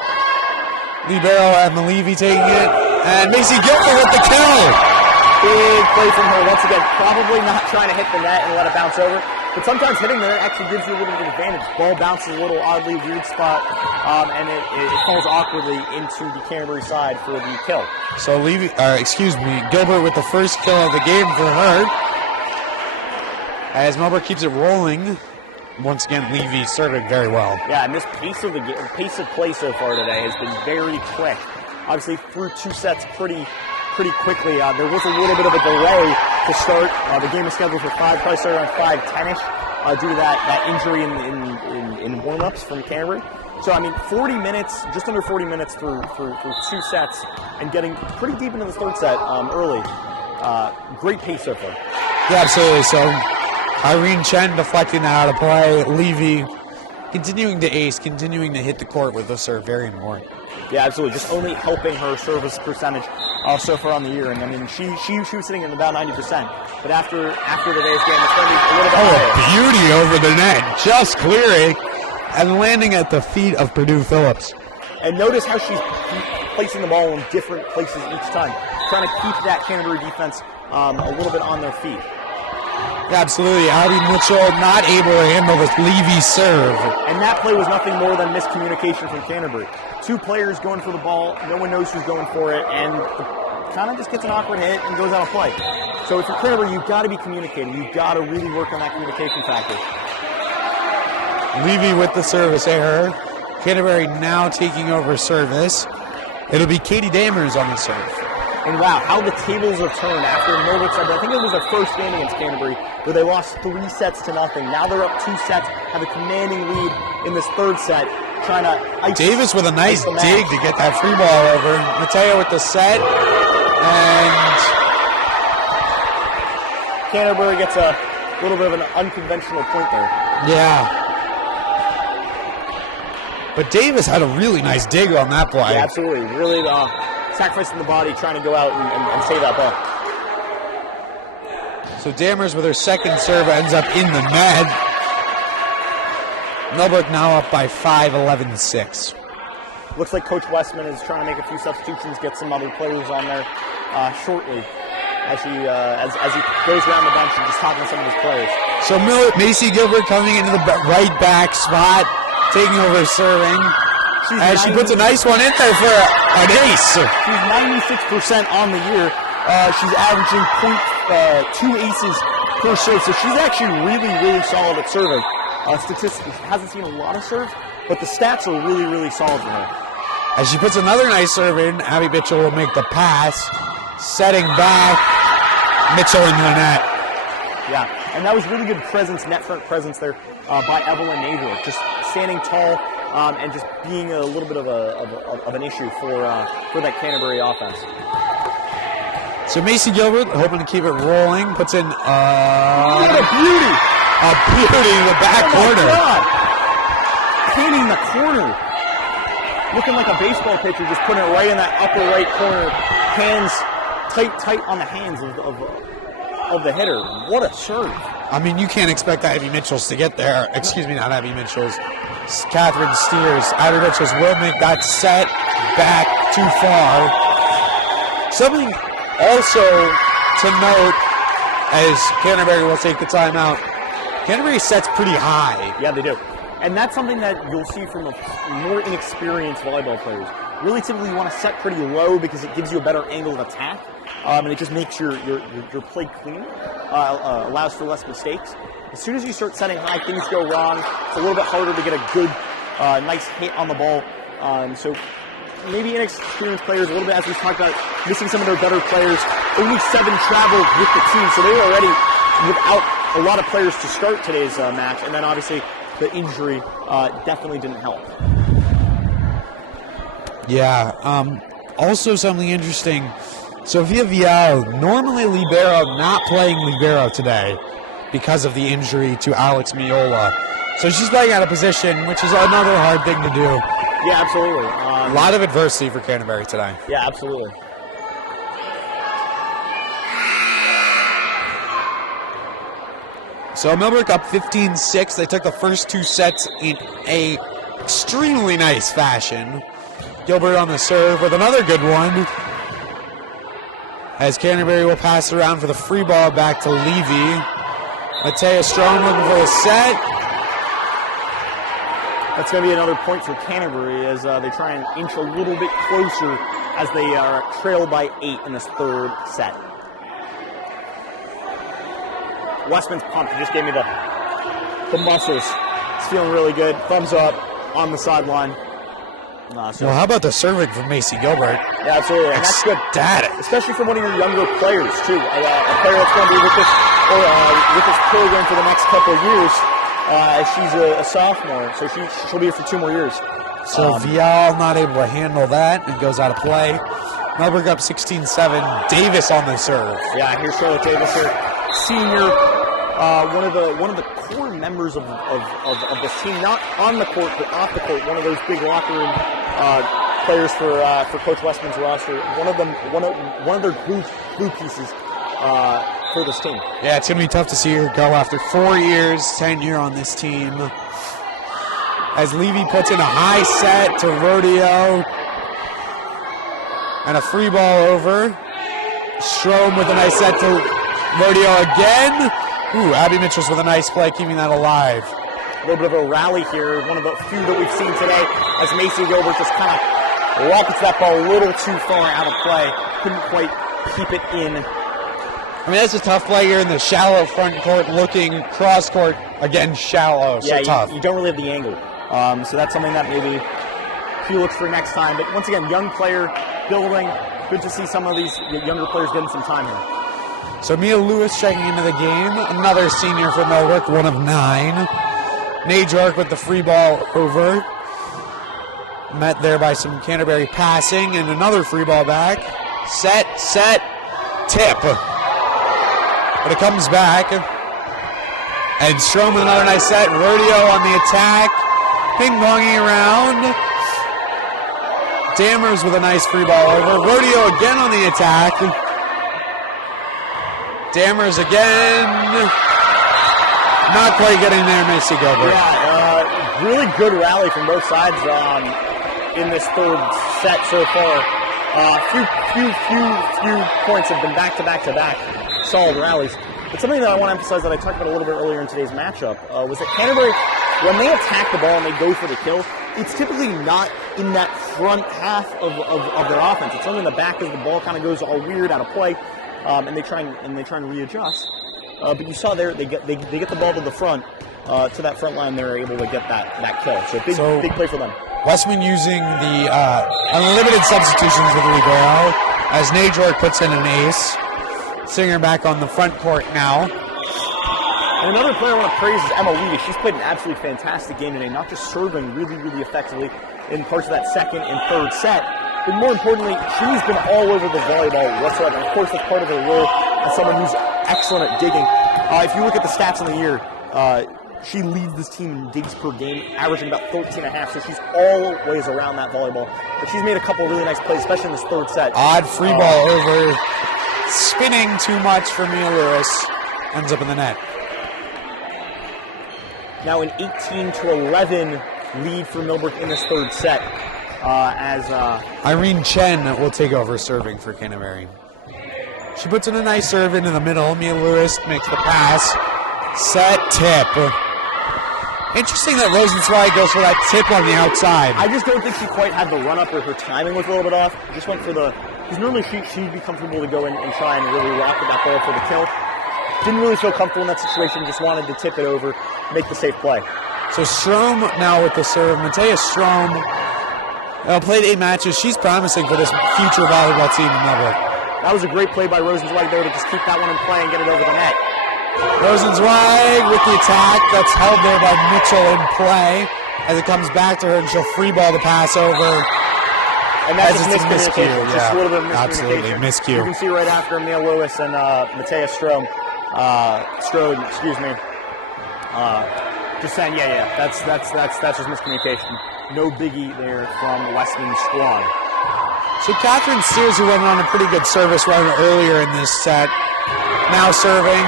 Libero and Levy taking it. And Macy Gilbert with the kill. Big play from her. Once again, probably not trying to hit the net and let it bounce over. But sometimes hitting the net actually gives you a little bit of advantage. Ball bounces a little oddly, weird spot, and it falls awkwardly into the Canterbury side for the kill. So Gilbert with the first kill of the game for her. As Millbrook keeps it rolling. Once again, Levy serving very well. Yeah, and this pace of play so far today has been very quick. Obviously, through 2 sets pretty quickly. There was a little bit of a delay to start. The game is scheduled for 5, probably started around 5:10ish due to that injury in warm-ups from Canterbury. So, I mean, 40 minutes, just under 40 minutes for 2 sets and getting pretty deep into the third set early. Great pace so far. Yeah, absolutely. So, Irene Chen deflecting that out of play. Levy continuing to ace, continuing to hit the court with the serve. Very important. Yeah, absolutely. Just only helping her service percentage so far on the year. And I mean, she was sitting at about 90%. But after today's game, it's going to be a little bit higher. Beauty over the net. Just clearing and landing at the feet of Purdue Phillips. And notice how she's placing the ball in different places each time. Trying to keep that Canterbury defense a little bit on their feet. Absolutely. Abby Mitchell not able to handle this Levy serve. And that play was nothing more than miscommunication from Canterbury. Two players going for the ball, no one knows who's going for it, and kind of just gets an awkward hit and goes out of play. So if you're Canterbury, you've got to be communicating. You've got to really work on that communication factor. Levy with the service error. Canterbury now taking over service. It'll be Katie Dammers on the serve. And wow, how the tables have turned after Millbrook said, I think it was their first game against Canterbury, where they lost 3 sets to nothing. Now they're up 2 sets, have a commanding lead in this third set, trying to ice Davis with a nice dig to get that free ball over. Mateo with the set, and Canterbury gets a little bit of an unconventional point there. Yeah. But Davis had a really nice dig on that play. Yeah, absolutely. Really sacrificing the body, trying to go out and save that ball. So Dammers with her second serve ends up in the net. Millbrook now up by 5, 11-6. Looks like Coach Westman is trying to make a few substitutions, get some other players on there shortly as he goes around the bench and just talking to some of his players. So Macy Gilbert coming into the right back spot, taking over serving. As she puts a nice one in there for an ace. She's 96% on the year. She's averaging 2 aces per serve, so she's actually really, really solid at serving. Statistically, she hasn't seen a lot of serve, but the stats are really, really solid for her. As she puts another nice serve in, Abby Mitchell will make the pass. Setting back, Mitchell into the net. Yeah, and that was really good presence, net front presence there by Evelyn Nader. Just standing tall and just being a little bit of an issue for that Canterbury offense. So Macy Gilbert, hoping to keep it rolling, puts in what a beauty! A beauty in the back corner. God. Painting the corner. Looking like a baseball pitcher, just putting it right in that upper right corner. Hands tight on the hands of the hitter. What a serve. I mean, you can't expect Abby Mitchell's to get there. Excuse me, not Abby Mitchell's. Catherine Steers. Abby Mitchell's will make that set back too far. Something also to note as Canterbury will take the timeout. Canterbury sets pretty high. Yeah, they do. And that's something that you'll see from more inexperienced volleyball players. Really, typically you want to set pretty low because it gives you a better angle of attack, and it just makes your play cleaner, allows for less mistakes. As soon as you start setting high, things go wrong. It's a little bit harder to get a good, nice hit on the ball. So maybe inexperienced players, a little bit as we talked about, missing some of their better players. Only 7 traveled with the team, so they were already without a lot of players to start today's match, and then obviously the injury definitely didn't help. Yeah. Also something interesting. Sophia Vial, normally libero, not playing libero today because of the injury to Alex Miola. So she's playing out of position, which is another hard thing to do. Yeah, absolutely. A lot of adversity for Canterbury today. Yeah, absolutely. So Millbrook up 15-6. They took the first 2 sets in a extremely nice fashion. Gilbert on the serve with another good one. As Canterbury will pass it around for the free ball back to Levy. Matea Strong looking for the set. That's going to be another point for Canterbury as they try and inch a little bit closer as they are trailed by 8 in this third set. Westman's pumped. He just gave me the muscles. He's feeling really good. Thumbs up on the sideline. Well, how about the serving from Macy Gilbert? Yeah, absolutely. And that's good. Ecstatic. Especially from one of your younger players, too. A player that's going to be with this program for the next couple of years. She's a sophomore, so she'll be here for 2 more years. So Vial not able to handle that. It goes out of play. Millbrook up 16-7. Davis on the serve. Yeah, here's Charlotte Davis here. Senior, one of the core members of this team, not on the court but off the court. One of those big locker room players for Coach Westman's roster. One of their glue pieces for this team. Yeah, it's gonna be tough to see her go after 4 years tenure on this team. As Levy puts in a high set to Rodeo and a free ball over. Strom with a nice set to Rodeo again. Ooh, Abby Mitchell's with a nice play, keeping that alive. A little bit of a rally here, one of the few that we've seen today, as Macy Gilbert just kind of rockets that ball a little too far out of play. Couldn't quite keep it in. I mean, that's a tough play here in the shallow front court, looking cross court, again, shallow, so tough. You don't really have the angle. So that's something that maybe he looks for next time. But once again, young player building. Good to see some of these younger players getting some time here. So Mia Lewis checking into the game, another senior for Millbrook, 1 of 9. Nadjark with the free ball over. Met there by some Canterbury passing, and another free ball back. Set, tip. But it comes back. And Strom with another nice set. Rodeo on the attack. Ping-ponging around. Dammers with a nice free ball over. Rodeo again on the attack. Dammers again. Not quite getting there, Macy Gilbert. Yeah, really good rally from both sides in this third set so far. Few points have been back-to-back solid rallies. But something that I want to emphasize that I talked about a little bit earlier in today's matchup was that Canterbury, when they attack the ball and they go for the kill, it's typically not in that front half of their offense. It's only in the back as the ball kind of goes all weird out of play, and they try and readjust. But you saw there they get the ball to the front, to that front line. They're able to get that kill. So big play for them. Westman using the unlimited substitutions with Libero as Nadjark puts in an ace. Singer back on the front court now. And another player I want to praise is Emma Levy. She's played an absolutely fantastic game today, not just serving really, really effectively in parts of that second and third set, but more importantly, she's been all over the volleyball whatsoever. And of course, that's part of her role as someone who's excellent at digging. If you look at the stats in the year, she leads this team in digs per game, averaging about 13.5, so she's always around that volleyball. But she's made a couple of really nice plays, especially in this third set. Odd free ball over. Spinning too much for Mia Lewis. Ends up in the net. Now an 18-11 lead for Millbrook in this third set. As Irene Chen will take over serving for Canterbury. She puts in a nice serve into the middle. Mia Lewis makes the pass. Set, tip. Interesting that Rosenzweig goes for that tip on the outside. I just don't think she quite had the run-up, or her timing was a little bit off. Just went for because normally she'd be comfortable to go in and try and really rock with that ball for the kill. Didn't really feel comfortable in that situation, just wanted to tip it over, make the safe play. So Strom now with the serve. Matea Strom played 8 matches. She's promising for this future volleyball team in Millbrook. That was a great play by Rosenzweig there to just keep that one in play and get it over the net. Rosenzweig with the attack. That's held there by Mitchell in play as it comes back to her, and she'll free ball the pass over. And that's just a miscue. Yeah, just a little bit of miscommunication. absolutely, miscue. You can see right after Mia Lewis and Matea Strode, just saying, that's just miscommunication. No biggie there from Westman's squad. So Catherine Sears, who went on a pretty good service run earlier in this set, now serving.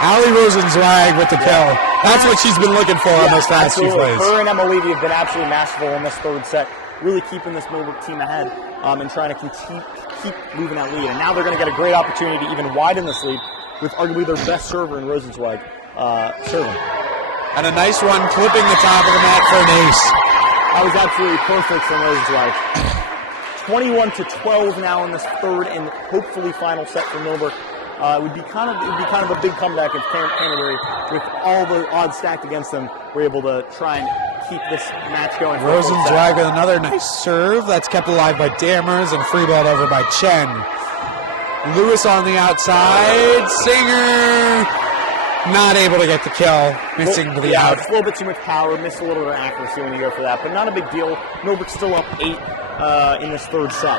Allie Rosenzweig with the kill. That's what she's been looking for on those last few plays. Her and Emma Levy have been absolutely masterful in this third set, really keeping this Millbrook team ahead and trying to keep moving that lead. And now they're going to get a great opportunity to even widen this lead with arguably their best server in Rosenzweig serving. And a nice one, clipping the top of the net for an ace. That was absolutely perfect from Rosenzweig. 21-12 now in this third and hopefully final set for Millbrook. It would be kind of a big comeback if Canterbury, with all the odds stacked against them, were able to try and keep this match going. Rosenzweig with another nice serve that's kept alive by Dammers and free ball over by Chen. Lewis on the outside. Singer not able to get the kill, missing to the out. It's a little bit too much power, missed a little bit of accuracy when you go for that, but not a big deal. Millbrook's still up 8 in this third set.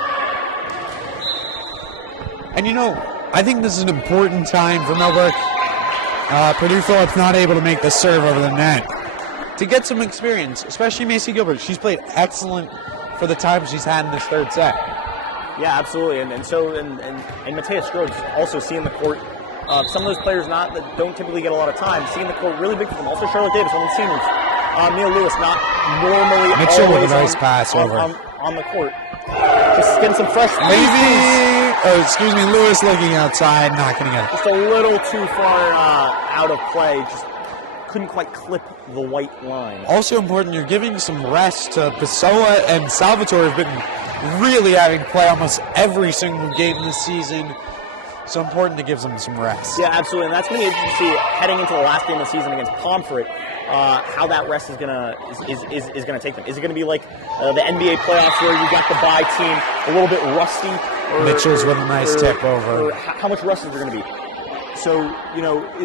And I think this is an important time for Millbrook. Purdue Phillips not able to make the serve over the net. To get some experience, especially Macy Gilbert. She's played excellent for the time she's had in this third set. Yeah, absolutely. And Matea Strode's also seeing the court. Some of those players that don't typically get a lot of time, seeing the court really big for them. Also Charlotte Davis, one of the seniors. Mia Lewis not normally Mitchell always with a nice pass over. on the court. Just getting some fresh Lewis looking outside, not going to get it. Just a little too far out of play. Just couldn't quite clip the white line. Also important, you're giving some rest to Pessoa and Salvatore have been really having to play almost every single game this season. So important to give them some rest. Yeah, absolutely. And that's going to be interesting to see heading into the last game of the season against Pomfret, how that rest is gonna take them. Is it gonna be like the NBA playoffs where you got the bye team a little bit rusty? Mitchell's with a nice tip over. Or how much rust is there gonna be? So,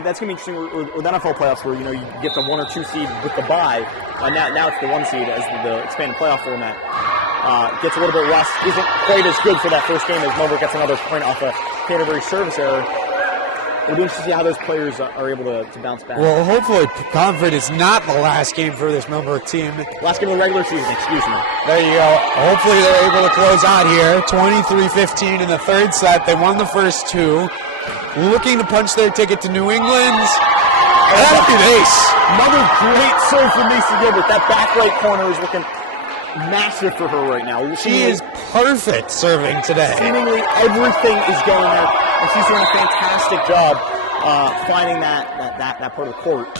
that's gonna be interesting. Or the NFL playoffs where, you get the 1 or 2 seed with the bye. Now it's the 1 seed as the expanded playoff format. Gets a little bit rust, isn't quite as good for that first game as Melbourne gets another point off a Canterbury service error. It'll be interesting to see how those players are able to bounce back. Well, hopefully Pomfret is not the last game for this Melbourne team. Last game of the regular season, excuse me. There you go. Hopefully they're able to close out here. 23-15 in the third set. They won the first 2. Looking to punch their ticket to New England. That'll be the ace. Another great serve from Macy Gilbert. That back right corner is looking massive for her right now. She is perfect serving today. Seemingly everything is going there, and she's doing a fantastic job finding that part of the court.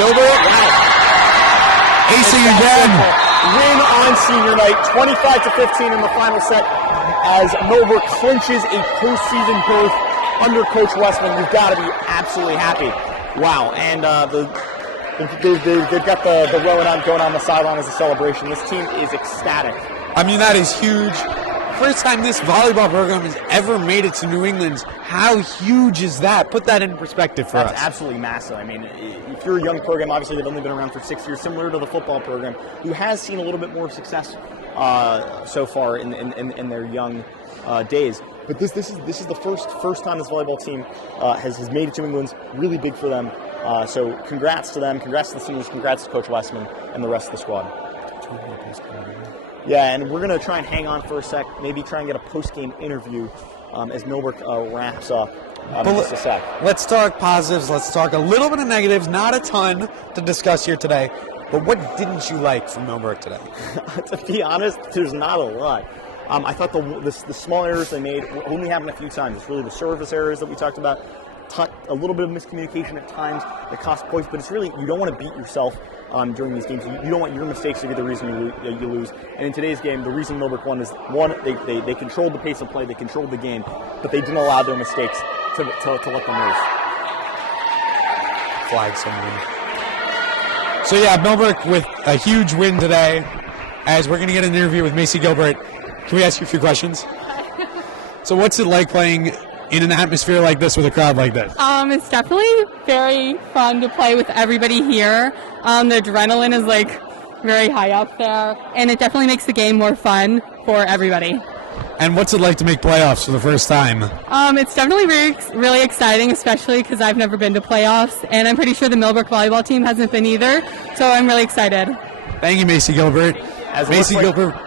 Gilbert, acing again. Win on senior night, 25-15 in the final set, as Melbourne clinches a postseason berth under Coach Westman. You've got to be absolutely happy. Wow, and they've got the rowing on going on the sideline as a celebration. This team is ecstatic. I mean, that is huge. First time this volleyball program has ever made it to New England. How huge is that? Put that in perspective for us. That's absolutely massive. I mean, if you're a young program, obviously they've only been around for 6 years, similar to the football program, who has seen a little bit more success so far in their young days. But this is the first time this volleyball team has made it to England. Really big for them. So congrats to them, congrats to the seniors, congrats to Coach Westman and the rest of the squad. Yeah, and we're going to try and hang on for a sec, maybe try and get a post-game interview as Millbrook wraps up in just a sec. Let's talk positives, let's talk a little bit of negatives, not a ton to discuss here today, but what didn't you like from Millbrook today? To be honest, there's not a lot. I thought the small errors they made only happened a few times. It's really the service errors that we talked about. A little bit of miscommunication at times that cost points, but it's really, you don't want to beat yourself during these games. You don't want your mistakes to be the reason you lose. And in today's game, the reason Millbrook won is, one, they controlled the pace of play, they controlled the game, but they didn't allow their mistakes to let them loose. Flag someone. So yeah, Millbrook with a huge win today, as we're going to get an interview with Macy Gilbert. Can we ask you a few questions? So what's it like playing in an atmosphere like this with a crowd like this? It's definitely very fun to play with everybody here. The adrenaline is very high up there, and it definitely makes the game more fun for everybody. And what's it like to make playoffs for the first time? It's definitely really exciting, especially because I've never been to playoffs, and I'm pretty sure the Millbrook volleyball team hasn't been either, so I'm really excited. Thank you, Macy Gilbert.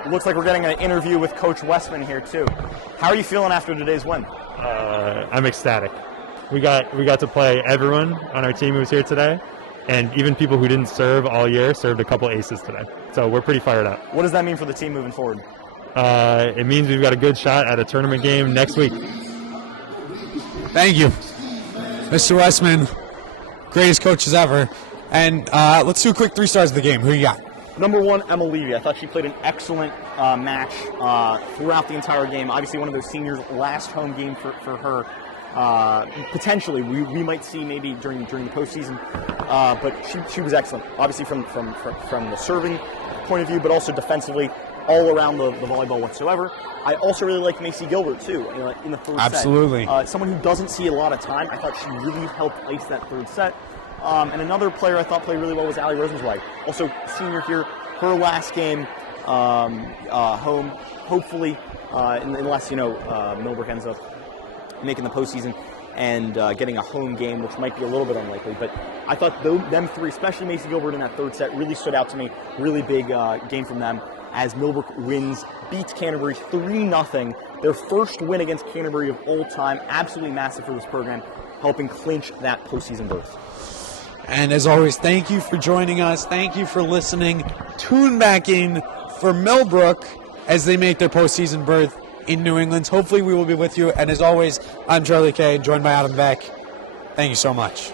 Looks like we're getting an interview with Coach Westman here too. How are you feeling after today's win? I'm ecstatic. We got to play everyone on our team who was here today, and even people who didn't serve all year served a couple aces today. So we're pretty fired up. What does that mean for the team moving forward? It means we've got a good shot at a tournament game next week. Thank you, Mr. Westman. Greatest coaches ever. And let's do a quick 3 stars of the game. Who you got? Number 1, Emma Levy. I thought she played an excellent match throughout the entire game. Obviously, one of those seniors' last home game for her. Potentially, we might see maybe during the postseason. But she was excellent. Obviously, from the serving point of view, but also defensively, all around the volleyball whatsoever. I also really like Macy Gilbert too in the third Absolutely. set. Someone who doesn't see a lot of time. I thought she really helped ice that third set. And another player I thought played really well was Allie Rosenzweig. Also senior here, her last game home, hopefully, unless Millbrook ends up making the postseason and getting a home game, which might be a little bit unlikely. But I thought them 3, especially Macy Gilbert in that third set, really stood out to me. Really big game from them as Millbrook beats Canterbury 3-0. Their first win against Canterbury of all time. Absolutely massive for this program, helping clinch that postseason berth. And as always, thank you for joining us. Thank you for listening. Tune back in for Millbrook as they make their postseason berth in New England. Hopefully we will be with you. And as always, I'm Charlie Kay, joined by Adam Beck. Thank you so much.